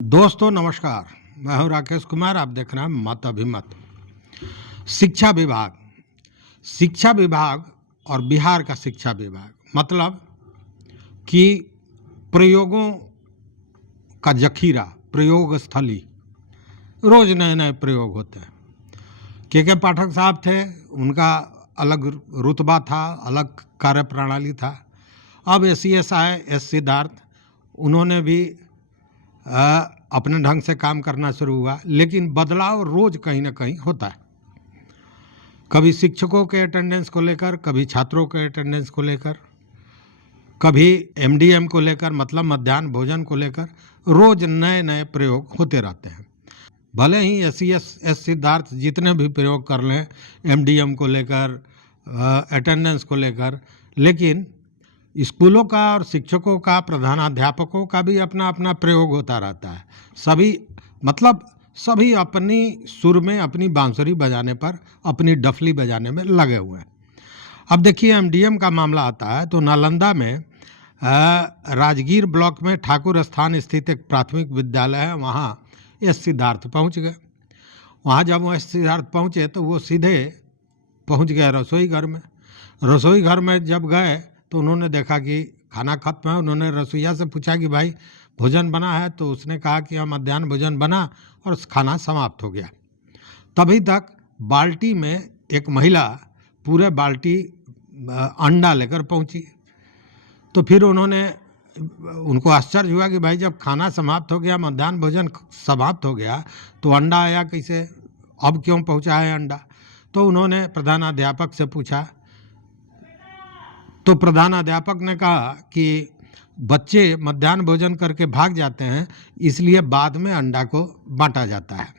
दोस्तों नमस्कार। मैं हूं राकेश कुमार। आप देख रहे हैं मत अभिमत। शिक्षा विभाग और बिहार का शिक्षा विभाग मतलब कि प्रयोगों का जखीरा, प्रयोग स्थली। रोज नए नए प्रयोग होते हैं। के पाठक साहब थे, उनका अलग रुतबा था, अलग कार्यप्रणाली था। अब एस आए, एस सिद्धार्थ, उन्होंने भी अपने ढंग से काम करना शुरू हुआ। लेकिन बदलाव रोज कहीं ना कहीं होता है। कभी शिक्षकों के अटेंडेंस को लेकर, कभी छात्रों के अटेंडेंस को लेकर, कभी एमडीएम को लेकर मतलब मध्याह्न भोजन को लेकर रोज नए नए प्रयोग होते रहते हैं। भले ही एस सिद्धार्थ जितने भी प्रयोग कर लें एमडीएम को लेकर, अटेंडेंस को लेकर, लेकिन स्कूलों का और शिक्षकों का, प्रधानाध्यापकों का भी अपना अपना प्रयोग होता रहता है। सभी अपनी सुर में, अपनी बांसुरी बजाने पर, अपनी डफली बजाने में लगे हुए हैं। अब देखिए, एमडीएम का मामला आता है तो नालंदा में राजगीर ब्लॉक में ठाकुर स्थान स्थित एक प्राथमिक विद्यालय है, वहाँ एस सिद्धार्थ पहुँच गए। वहाँ जब वो एस सिद्धार्थ पहुँचे तो वो सीधे पहुँच गए रसोई घर में। रसोई घर में जब गए तो उन्होंने देखा कि खाना खत्म है। उन्होंने रसोइया से पूछा कि भाई भोजन बना है? तो उसने कहा कि हाँ, मध्याह्न भोजन बना और खाना समाप्त हो गया। तभी तक बाल्टी में एक महिला पूरे बाल्टी अंडा लेकर पहुंची। तो फिर उनको आश्चर्य हुआ कि भाई जब खाना समाप्त हो गया, मध्याह्न भोजन समाप्त हो गया, तो अंडा आया कैसे? अब क्यों पहुंचा है अंडा? तो उन्होंने प्रधानाध्यापक से पूछा। तो प्रधानाध्यापक ने कहा कि बच्चे मध्याह्न भोजन करके भाग जाते हैं, इसलिए बाद में अंडा को बांटा जाता है।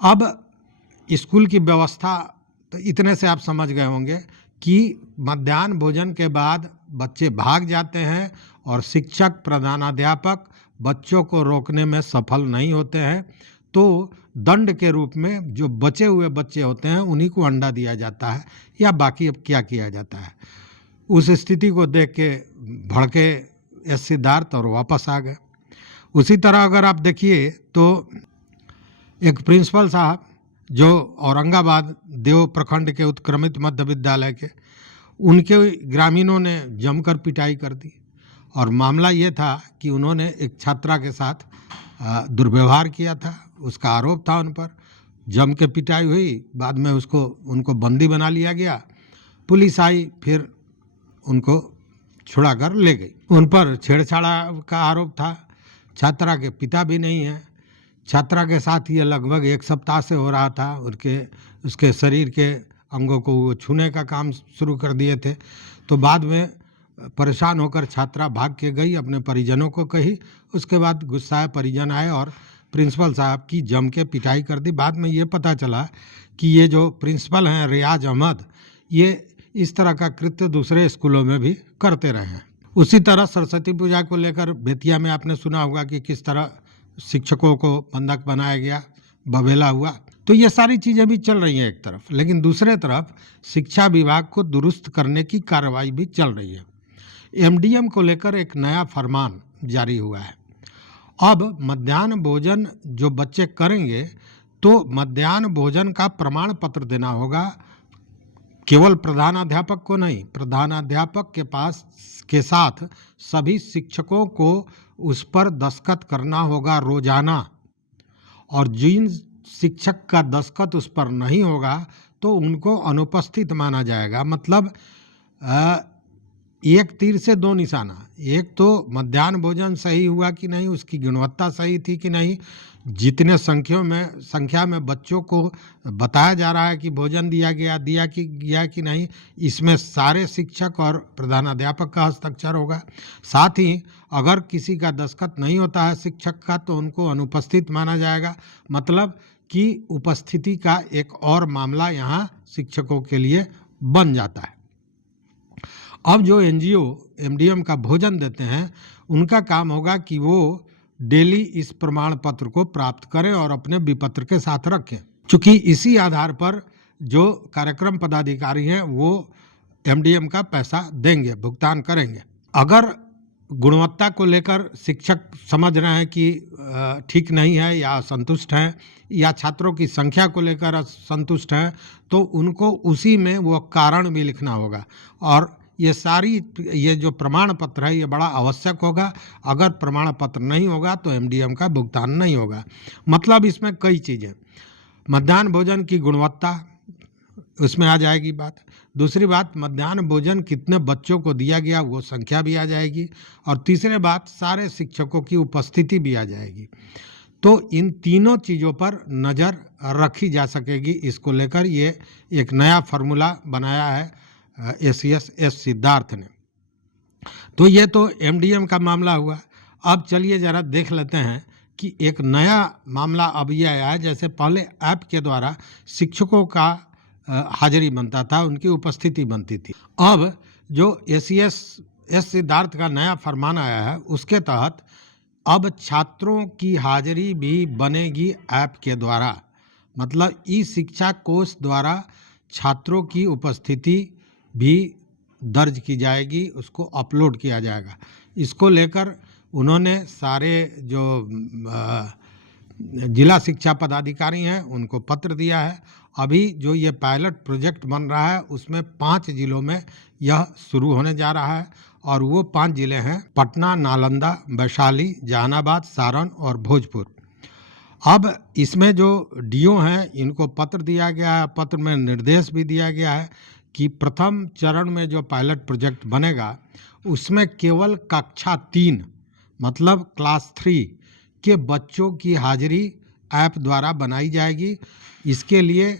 अब स्कूल की व्यवस्था तो इतने से आप समझ गए होंगे कि मध्याह्न भोजन के बाद बच्चे भाग जाते हैं और शिक्षक, प्रधानाध्यापक बच्चों को रोकने में सफल नहीं होते हैं। तो दंड के रूप में जो बचे हुए बच्चे होते हैं उन्हीं को अंडा दिया जाता है, या बाकी अब क्या किया जाता है। उस स्थिति को देख के भड़के एस सिद्धार्थ और वापस आ गए। उसी तरह अगर आप देखिए तो एक प्रिंसिपल साहब जो औरंगाबाद देव प्रखंड के उत्क्रमित मध्य विद्यालय के, उनके ग्रामीणों ने जमकर पिटाई कर दी। और मामला ये था कि उन्होंने एक छात्रा के साथ दुर्व्यवहार किया था, उसका आरोप था उन पर। जम के पिटाई हुई, बाद में उनको बंदी बना लिया गया। पुलिस आई, फिर उनको छुड़ा कर ले गई। उन पर छेड़छाड़ का आरोप था। छात्रा के पिता भी नहीं है। छात्रा के साथ ये लगभग एक सप्ताह से हो रहा था। उसके शरीर के अंगों को वो छूने का काम शुरू कर दिए थे। तो बाद में परेशान होकर छात्रा भाग के गई, अपने परिजनों को कही। उसके बाद गुस्साए परिजन आए और प्रिंसिपल साहब की जम के पिटाई कर दी। बाद में ये पता चला कि ये जो प्रिंसिपल हैं रियाज अहमद, ये इस तरह का कृत्य दूसरे स्कूलों में भी करते रहे हैं। उसी तरह सरस्वती पूजा को लेकर बेतिया में आपने सुना होगा कि किस तरह शिक्षकों को बंधक बनाया गया, बबेला हुआ। तो ये सारी चीज़ें भी चल रही हैं एक तरफ, लेकिन दूसरे तरफ शिक्षा विभाग को दुरुस्त करने की कार्रवाई भी चल रही है। एमडीएम को लेकर एक नया फरमान जारी हुआ है। अब मध्याह्न भोजन जो बच्चे करेंगे तो मध्याह्न भोजन का प्रमाण पत्र देना होगा, केवल प्रधानाध्यापक को नहीं, प्रधानाध्यापक के साथ सभी शिक्षकों को उस पर दस्तखत करना होगा रोजाना। और जिन शिक्षक का दस्तखत उस पर नहीं होगा तो उनको अनुपस्थित माना जाएगा। मतलब एक तीर से दो निशाना। एक तो मध्याह्न भोजन सही हुआ कि नहीं, उसकी गुणवत्ता सही थी कि नहीं, जितने संख्या में बच्चों को बताया जा रहा है कि भोजन दिया गया कि नहीं, इसमें सारे शिक्षक और प्रधानाध्यापक का हस्ताक्षर होगा। साथ ही अगर किसी का दस्तखत नहीं होता है शिक्षक का तो उनको अनुपस्थित माना जाएगा। मतलब कि उपस्थिति का एक और मामला यहाँ शिक्षकों के लिए बन जाता है। अब जो एनजीओ एमडीएम का भोजन देते हैं उनका काम होगा कि वो डेली इस प्रमाण पत्र को प्राप्त करें और अपने विपत्र के साथ रखें। चूंकि इसी आधार पर जो कार्यक्रम पदाधिकारी हैं वो एमडीएम का पैसा देंगे, भुगतान करेंगे। अगर गुणवत्ता को लेकर शिक्षक समझ रहे हैं कि ठीक नहीं है या असंतुष्ट हैं, या छात्रों की संख्या को लेकर असंतुष्ट हैं, तो उनको उसी में वो कारण भी लिखना होगा। और ये जो प्रमाण पत्र है ये बड़ा आवश्यक होगा। अगर प्रमाण पत्र नहीं होगा तो एमडीएम का भुगतान नहीं होगा। मतलब इसमें कई चीज़ें, मध्याह्न भोजन की गुणवत्ता उसमें आ जाएगी बात। दूसरी बात, मध्याह्न भोजन कितने बच्चों को दिया गया वो संख्या भी आ जाएगी। और तीसरे बात, सारे शिक्षकों की उपस्थिति भी आ जाएगी। तो इन तीनों चीज़ों पर नज़र रखी जा सकेगी। इसको लेकर ये एक नया फार्मूला बनाया है एस सिद्धार्थ ने। तो ये तो एमडीएम का मामला हुआ। अब चलिए ज़रा देख लेते हैं कि एक नया मामला अब ये आया है। जैसे पहले ऐप के द्वारा शिक्षकों का हाजिरी बनता था, उनकी उपस्थिति बनती थी। अब जो एस सिद्धार्थ का नया फरमान आया है उसके तहत अब छात्रों की हाजिरी भी बनेगी ऐप के द्वारा। मतलब ई शिक्षा कोष द्वारा छात्रों की उपस्थिति भी दर्ज की जाएगी, उसको अपलोड किया जाएगा। इसको लेकर उन्होंने सारे जो जिला शिक्षा पदाधिकारी हैं उनको पत्र दिया है। अभी जो ये पायलट प्रोजेक्ट बन रहा है उसमें 5 जिलों में यह शुरू होने जा रहा है। और वो 5 जिले हैं पटना, नालंदा, वैशाली, जहानाबाद, सारण और भोजपुर। अब इसमें जो डीओ हैं इनको पत्र दिया गया है। पत्र में निर्देश भी दिया गया है कि प्रथम चरण में जो पायलट प्रोजेक्ट बनेगा उसमें केवल कक्षा 3 मतलब क्लास 3 के बच्चों की हाजिरी ऐप द्वारा बनाई जाएगी। इसके लिए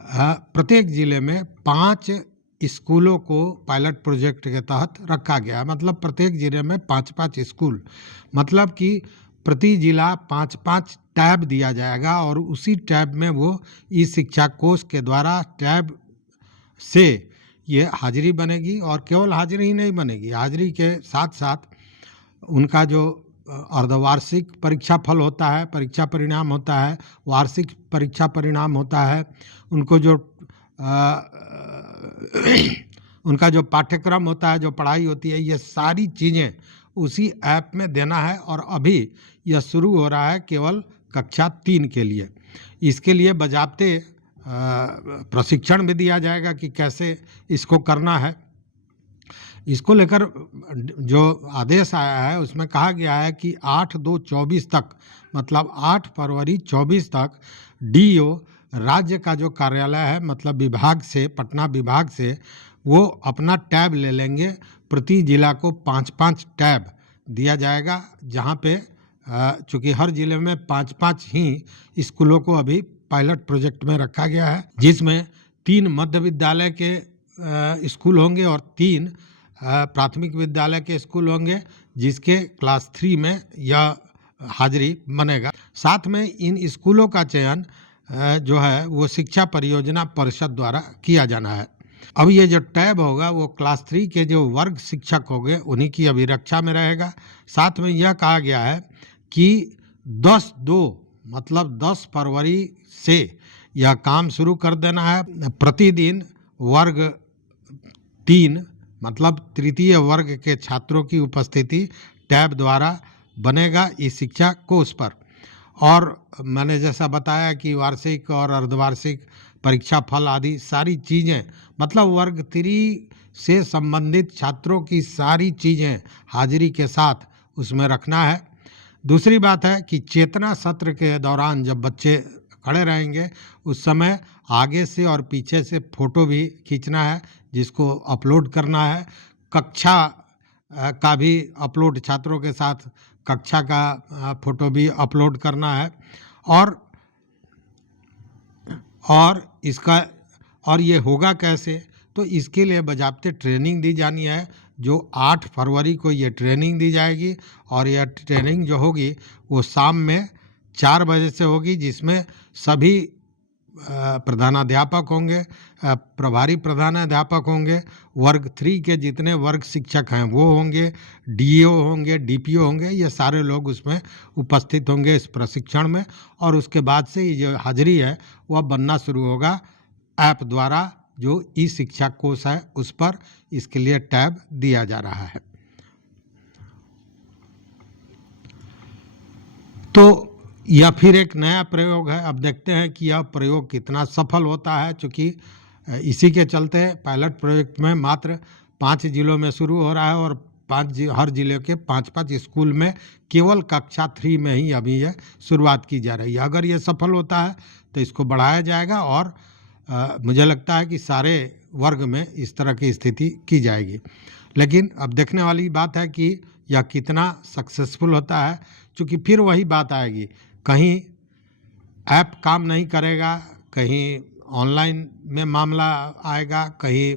प्रत्येक ज़िले में 5 स्कूलों को पायलट प्रोजेक्ट के तहत रखा गया। मतलब प्रत्येक ज़िले में 5-5 स्कूल, मतलब कि प्रति ज़िला 5-5 टैब दिया जाएगा। और उसी टैब में वो ई शिक्षा कोष के द्वारा टैब से ये हाजिरी बनेगी। और केवल हाजिरी ही नहीं बनेगी, हाजिरी के साथ साथ उनका जो अर्धवार्षिक परीक्षा फल होता है, परीक्षा परिणाम होता है, वार्षिक परीक्षा परिणाम होता है, उनको जो उनका जो पाठ्यक्रम होता है, जो पढ़ाई होती है, ये सारी चीज़ें उसी ऐप में देना है। और अभी यह शुरू हो रहा है केवल कक्षा 3 के लिए। इसके लिए बजाते प्रशिक्षण भी दिया जाएगा कि कैसे इसको करना है। इसको लेकर जो आदेश आया है उसमें कहा गया है कि 8/2/24 तक, मतलब 8 फरवरी 24 तक डीओ राज्य का जो कार्यालय है, मतलब विभाग से, पटना विभाग से, वो अपना टैब ले लेंगे। प्रति जिला को 5-5 टैब दिया जाएगा, जहाँ पे चूँकि हर जिले में 5-5 ही स्कूलों को अभी पायलट प्रोजेक्ट में रखा गया है, जिसमें 3 मध्य विद्यालय के स्कूल होंगे और 3 प्राथमिक विद्यालय के स्कूल होंगे, जिसके क्लास 3 में यह हाजिरी बनेगा। साथ में इन स्कूलों का चयन जो है वो शिक्षा परियोजना परिषद द्वारा किया जाना है। अब ये जो टैब होगा वो क्लास 3 के जो वर्ग शिक्षक होंगे उन्हीं की अभिरक्षा में रहेगा। साथ में यह कहा गया है कि 10/2 मतलब 10 फरवरी से यह काम शुरू कर देना है। प्रतिदिन वर्ग 3 मतलब तृतीय वर्ग के छात्रों की उपस्थिति टैब द्वारा बनेगा इस शिक्षा कोष पर। और मैंने जैसा बताया कि वार्षिक और अर्धवार्षिक परीक्षा फल आदि सारी चीज़ें, मतलब वर्ग 3 से संबंधित छात्रों की सारी चीज़ें हाजिरी के साथ उसमें रखना है। दूसरी बात है कि चेतना सत्र के दौरान जब बच्चे खड़े रहेंगे उस समय आगे से और पीछे से फ़ोटो भी खींचना है, जिसको अपलोड करना है। कक्षा का भी अपलोड, छात्रों के साथ कक्षा का फ़ोटो भी अपलोड करना है। और ये होगा कैसे, तो इसके लिए बजाते ट्रेनिंग दी जानी है। जो 8 फरवरी को ये ट्रेनिंग दी जाएगी और यह ट्रेनिंग जो होगी वो शाम में 4 बजे से होगी, जिसमें सभी प्रधानाध्यापक होंगे, प्रभारी प्रधानाध्यापक होंगे, वर्ग 3 के जितने वर्ग शिक्षक हैं वो होंगे, डीओ होंगे, डीपीओ होंगे, ये सारे लोग उसमें उपस्थित होंगे इस प्रशिक्षण में। और उसके बाद से ये जो हाजिरी है वह बनना शुरू होगा ऐप द्वारा, जो ई शिक्षा कोष है उस पर। इसके लिए टैब दिया जा रहा है। तो यह फिर एक नया प्रयोग है। अब देखते हैं कि यह प्रयोग कितना सफल होता है, चूँकि इसी के चलते पायलट प्रोजेक्ट में मात्र 5 जिलों में शुरू हो रहा है और हर जिले के 5-5 स्कूल में केवल कक्षा 3 में ही अभी यह शुरुआत की जा रही है। अगर ये सफल होता है तो इसको बढ़ाया जाएगा और मुझे लगता है कि सारे वर्ग में इस तरह की स्थिति की जाएगी। लेकिन अब देखने वाली बात है कि यह कितना सक्सेसफुल होता है, चूँकि फिर वही बात आएगी, कहीं ऐप काम नहीं करेगा, कहीं ऑनलाइन में मामला आएगा, कहीं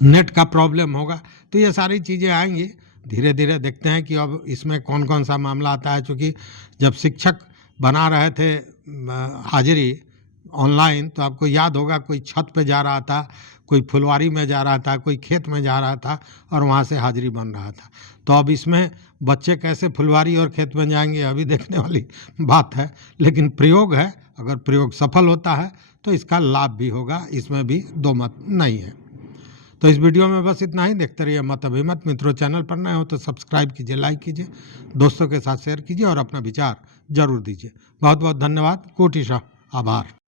नेट का प्रॉब्लम होगा, तो ये सारी चीज़ें आएंगी। धीरे धीरे देखते हैं कि अब इसमें कौन कौन सा मामला आता है। चूँकि जब शिक्षक बना रहे थे हाजिरी ऑनलाइन, तो आपको याद होगा कोई छत पे जा रहा था, कोई फुलवारी में जा रहा था, कोई खेत में जा रहा था और वहाँ से हाजिरी बन रहा था। तो अब इसमें बच्चे कैसे फुलवारी और खेत में जाएंगे, अभी देखने वाली बात है। लेकिन प्रयोग है, अगर प्रयोग सफल होता है तो इसका लाभ भी होगा, इसमें भी दो मत नहीं है। तो इस वीडियो में बस इतना ही। देखते रहिए मत अभिमत। मित्रों, चैनल पर नए हो तो सब्सक्राइब कीजिए, लाइक कीजिए, दोस्तों के साथ शेयर कीजिए और अपना विचार जरूर दीजिए। बहुत बहुत धन्यवाद, कोटिशः आभार।